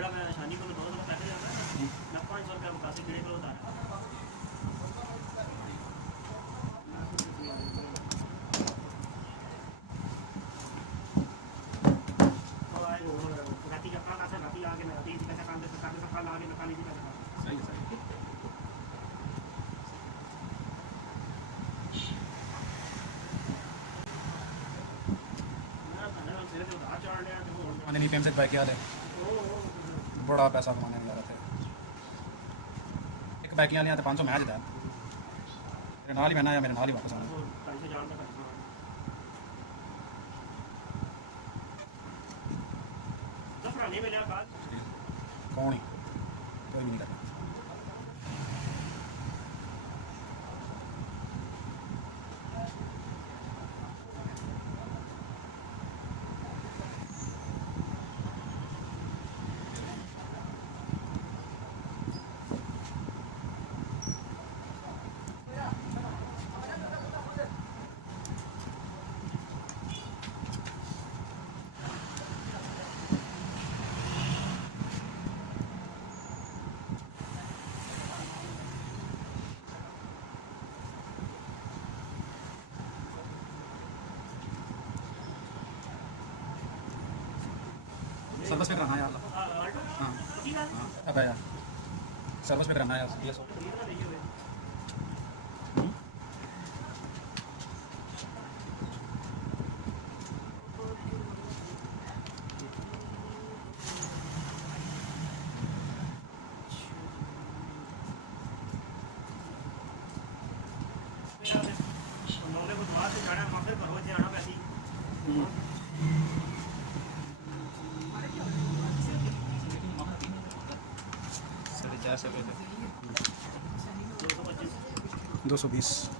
ਜਿਹੜਾ ਮੈਂ ਸ਼ਾਨੀ ਕੋਲ ਬਹੁਤ ਸਾਰਾ ਪੈਸੇ ਜਾਂਦਾ ਮੈਂ 500 ਰੁਪਏ ਬਕਾਸੇ ਕਿਹੜੇ ਕੋਲ ਉਤਾਰਿਆ राती का काका से राती आगे ना राती पैसा काम से काका आगे ना काली जी पैसा सही सही मैंने नहीं पेम से बाइक याद है बड़ा पैसा कमाने लगा थे एक बाइक लिया तो 500 मैं देता मेरे नाल ही बहना या मेरे नाल ही वापस आना कौन ही कोई भी नहीं करना सर्विस पे कराना है यार हाँ हाँ अब यार सर्विस पे कराना है यार ये सब से 220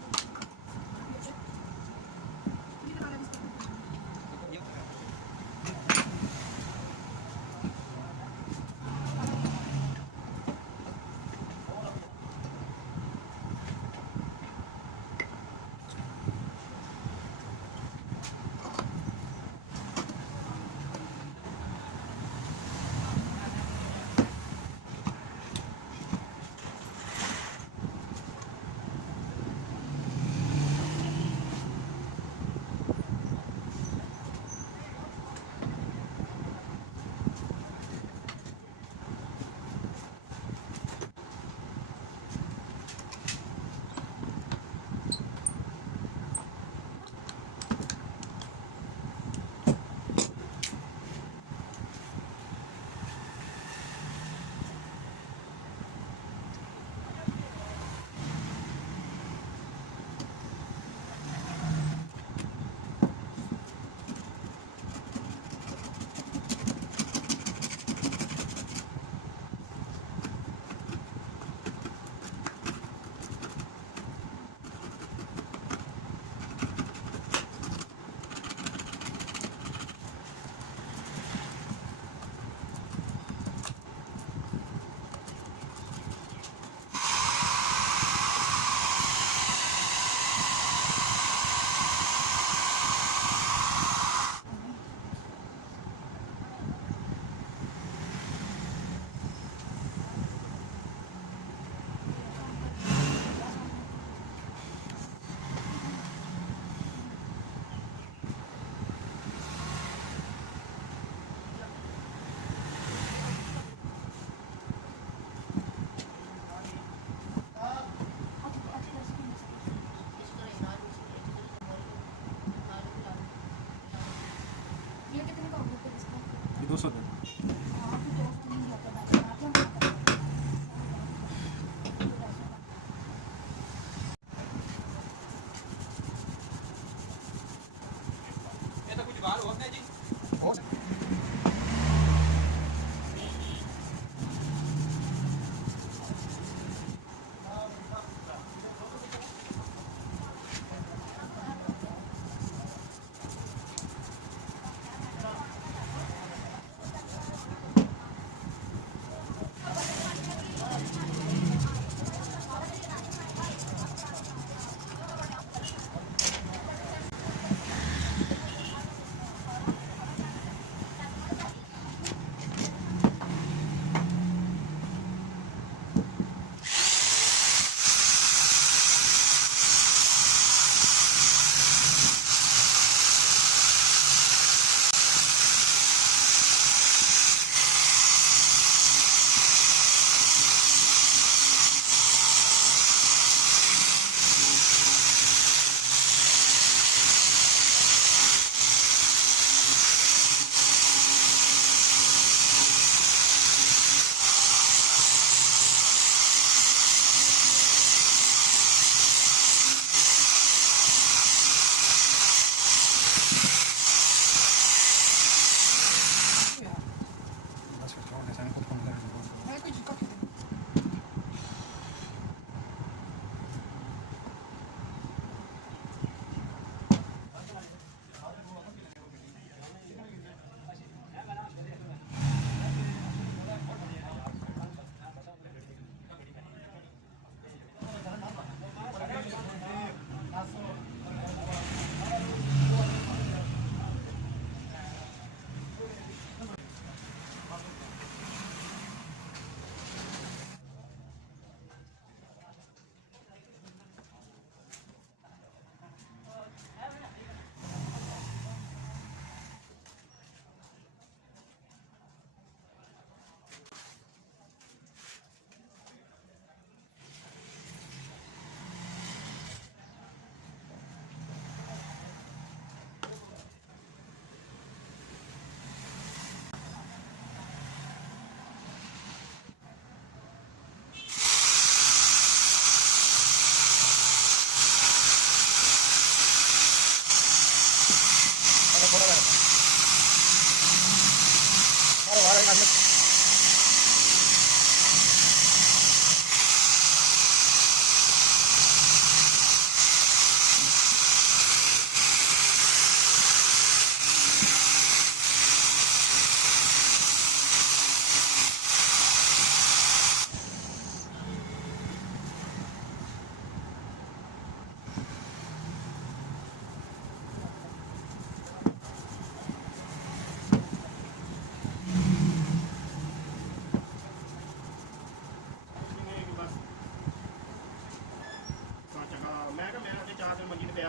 200 200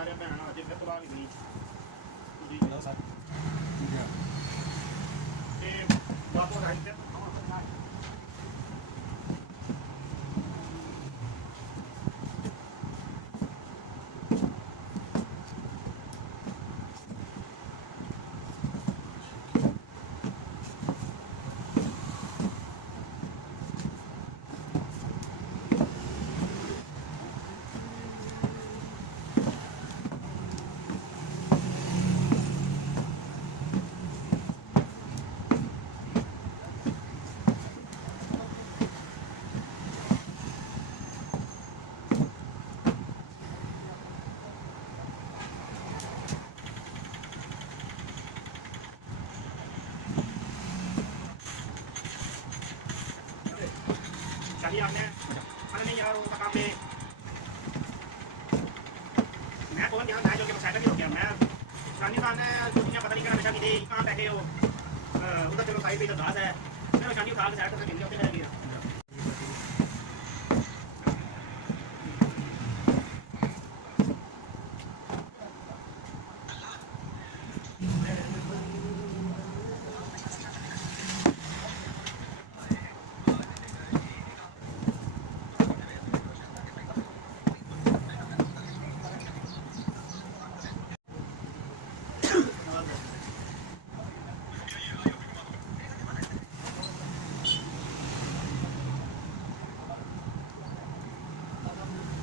ਜਾ ਰਿਹਾ ਭੈਣ ਅੱਜ ਫਿਰ ਤਬਾਹ ਗਈ ਤੁਸੀਂ हेलो सर ठीक है ਤੇ ਵਾਪਸ ਆਈ ਫਿਰ चलिए आपने अरे नहीं यार वो काम पे मैं कौन ध्यान था जो कि साइड भी हो गया मैं शानी खान ने दुनिया पता नहीं क्या नशा की थी कहाँ बैठे हो उधर चलो साइड पे तो घास है मैं शानी उठा के साइड से मिल होते रह गया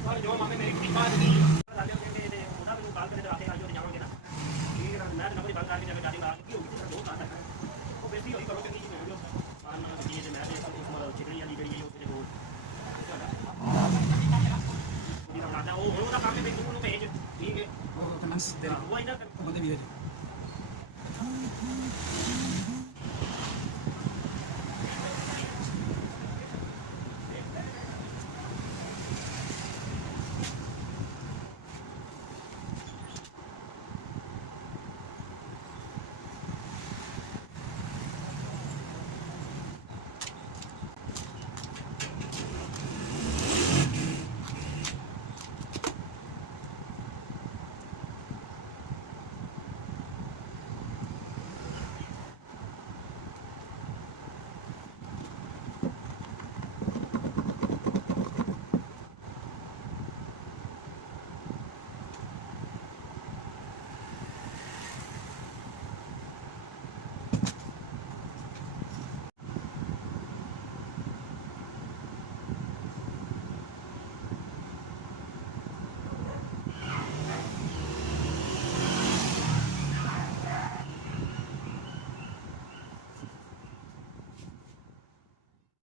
और जो मामे मेरी की बात की डाले होंगे ने ओदा ਮੈਨੂੰ ਕਾਲ ਕਰੇ ਤੇ ਆਕੇ ਆਜੋ ਤੇ ਜਾਵਾਂਗੇ ਨਾ ਠੀਕ ਹੈ ਨਾ ਮੈਂ ਨੰਬਰ ਕਾਲ ਕਰਕੇ ਜਦ ਗਾੜੀ ਬਾਹਰ ਕੀ ਹੋਗੀ ਤੇ ਦੋ ਸਾਲ ਤੱਕ ਉਹ ਬੇਸੀ ਹੋਈ ਕਰੋ ਕਿ ਨਹੀਂ ਮੈਂ ਆਨ ਨਾਲ ਕੀ ਤੇ ਮੈਂ ਵੀ ਉਸ ਮਰ ਚਿਕੜੀ ਵਾਲੀ ਗੜੀ ਉਹ ਤੇ ਹੋਰ ਉਹਦੀ ਦਾ ਬਣਾਦਾ ਉਹ ਉਹਦਾ ਕੰਮ ਤੇ ਤੂੰ ਨੂੰ ਭੇਜ ਠੀਕ ਹੈ वो कनेक्ट दे ਉਹ ਇਹਨਾਂ बंदे भी है जी